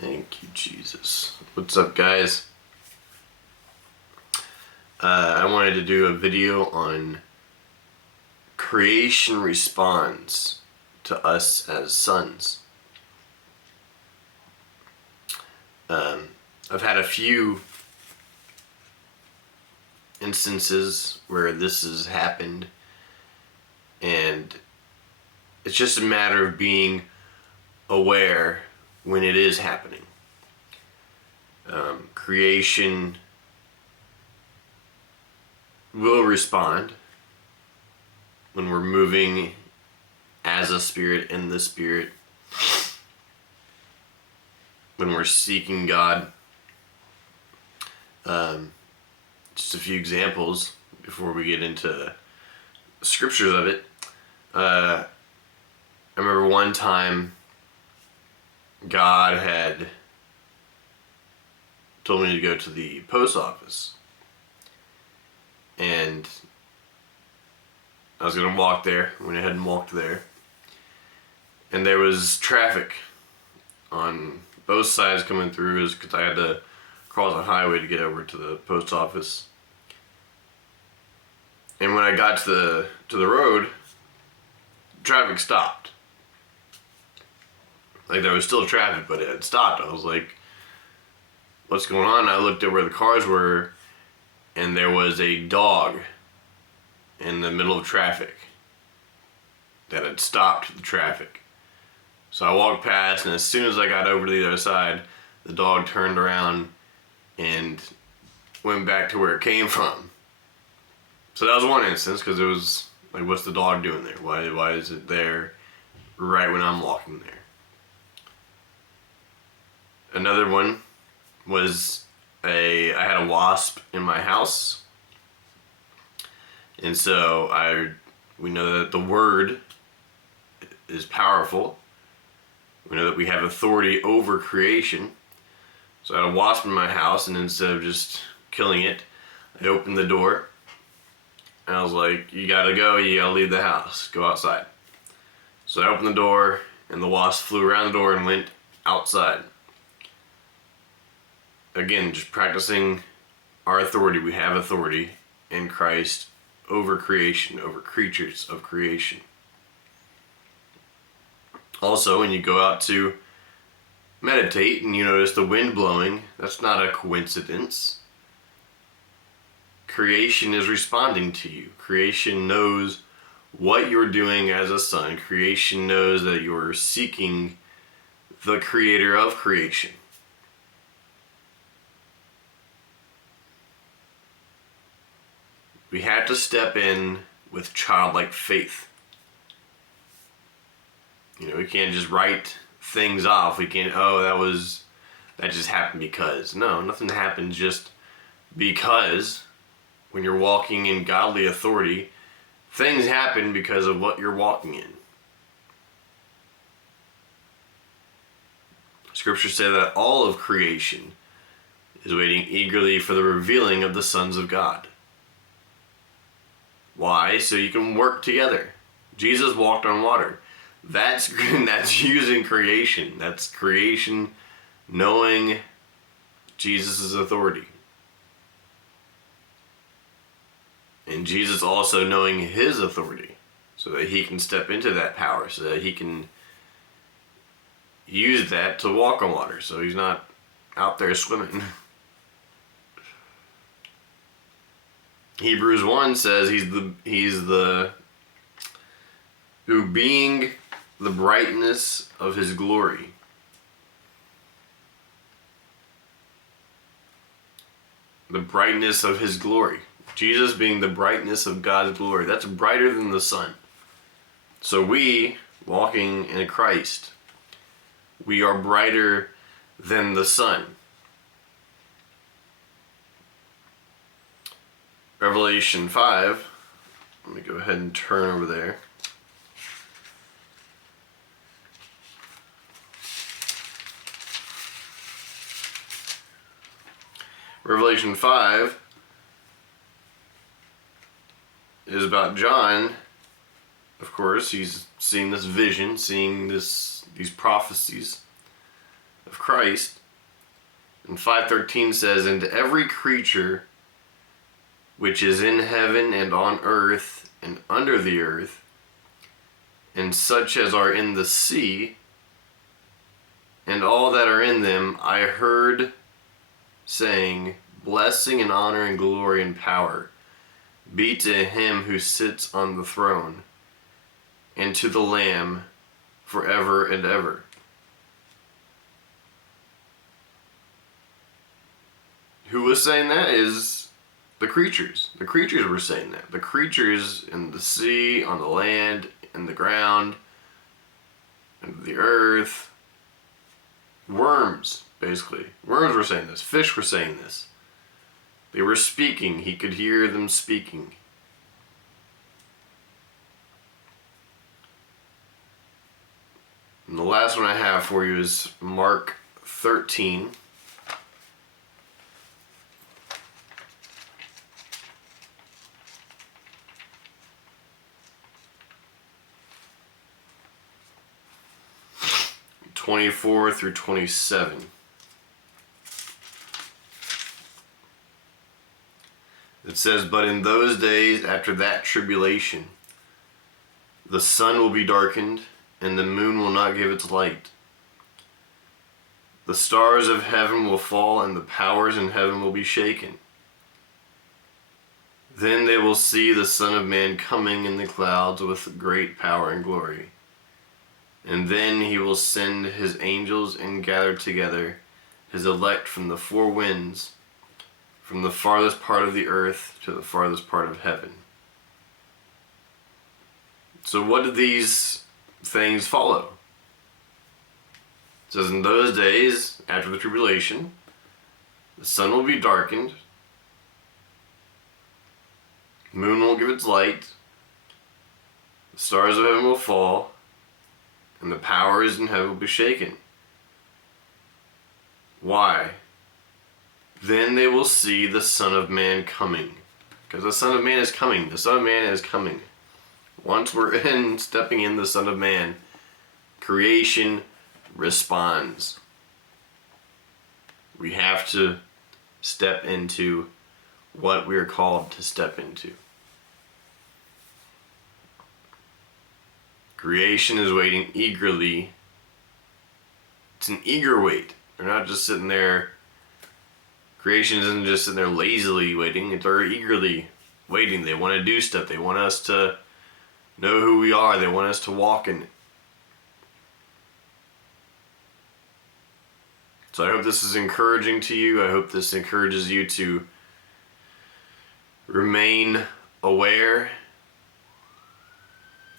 Thank you, Jesus. What's up, guys? I wanted to do a video on creation responds to us as sons. I've had a few instances where this has happened, and it's just a matter of being aware when it is happening. Creation will respond when we're moving as a spirit in the spirit, when we're seeking God. Just a few examples before we get into scriptures of it. I remember one time God had told me to go to the post office, and I was going to walk there. I went ahead and walked there, and there was traffic on both sides coming through, because I had to cross a highway to get over to the post office. And when I got to the road, traffic stopped. Like, there was still traffic, but it had stopped. I was like, what's going on? I looked at where the cars were, and there was a dog in the middle of traffic that had stopped the traffic. So I walked past, and as soon as I got over to the other side, the dog turned around and went back to where it came from. So that was one instance, because it was like, what's the dog doing there? Why is it there right when I'm walking there? Another one was I had a wasp in my house, and so we know that the word is powerful. We know that we have authority over creation. So I had a wasp in my house, and instead of just killing it, I opened the door, and I was like, you gotta go, you gotta leave the house, go outside. So I opened the door, and the wasp flew around the door and went outside. Again, just practicing our authority. We have authority in Christ over creation, over creatures of creation. Also, when you go out to meditate and you notice the wind blowing, that's not a coincidence. Creation is responding to you. Creation knows what you're doing as a son. Creation knows that you're seeking the creator of creation. We have to step in with childlike faith. We can't just write things off. We can't, that just happened because. No, nothing happens just because. When you're walking in godly authority, things happen because of what you're walking in. Scripture says that all of creation is waiting eagerly for the revealing of the sons of God. Why? So you can work together. Jesus walked on water. That's using creation. That's creation knowing Jesus' authority. And Jesus also knowing his authority, so that he can step into that power, so that he can use that to walk on water, so he's not out there swimming. Hebrews 1 says he's the who being the brightness of his glory. The brightness of his glory. Jesus being the brightness of God's glory. That's brighter than the sun. So we, walking in Christ, we are brighter than the sun. Revelation 5. Let me go ahead and turn over there. Revelation 5 is about John. Of course, he's seeing this vision, seeing these prophecies of Christ. And 5:13 says, "And every creature which is in heaven and on earth and under the earth, and such as are in the sea, and all that are in them, I heard saying, Blessing and honor and glory and power be to him who sits on the throne, and to the Lamb forever and ever." Who was saying that is the creatures. The creatures were saying that. The creatures in the sea, on the land, in the ground, and the earth. Worms, basically. Worms were saying this. Fish were saying this. They were speaking. He could hear them speaking. And the last one I have for you is Mark 13. (24 through 27). It says, "But in those days after that tribulation, the sun will be darkened, and the moon will not give its light. The stars of heaven will fall, and the powers in heaven will be shaken. Then they will see the Son of Man coming in the clouds with great power and glory. And then he will send his angels and gather together his elect from the four winds, from the farthest part of the earth to the farthest part of heaven." So what did these things follow? It says, in those days, after the tribulation, the sun will be darkened, the moon won't give its light, the stars of heaven will fall, and the powers in heaven will be shaken. Why? Then they will see the Son of Man coming. Because the Son of Man is coming. The Son of Man is coming. Once we're stepping in the Son of Man, creation responds. We have to step into what we are called to step into. Creation is waiting eagerly. It's an eager wait. They're not just sitting there. Creation isn't just sitting there lazily waiting. They're eagerly waiting. They want to do stuff. They want us to know who we are. They want us to walk in it. So I hope this is encouraging to you. I hope this encourages you to remain aware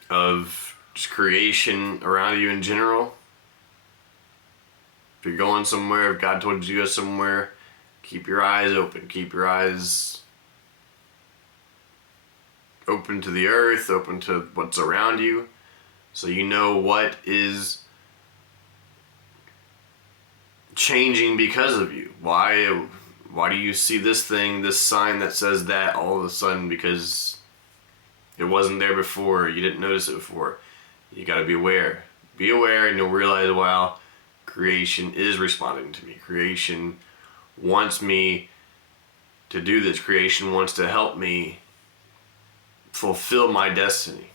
of just creation around you in general. If you're going somewhere, if God told you to go somewhere, keep your eyes open. Keep your eyes open to the earth, open to what's around you, so you know what is changing because of you. Why do you see this thing, this sign that says that all of a sudden because it wasn't there before, you didn't notice it before? You got to be aware. Be aware, and you'll realize, wow, creation is responding to me. Creation wants me to do this. Creation wants to help me fulfill my destiny.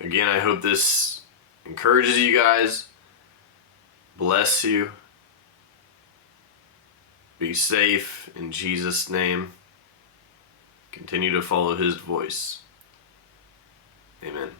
Again, I hope this encourages you guys. Bless you. Be safe in Jesus' name. Continue to follow his voice. Amen.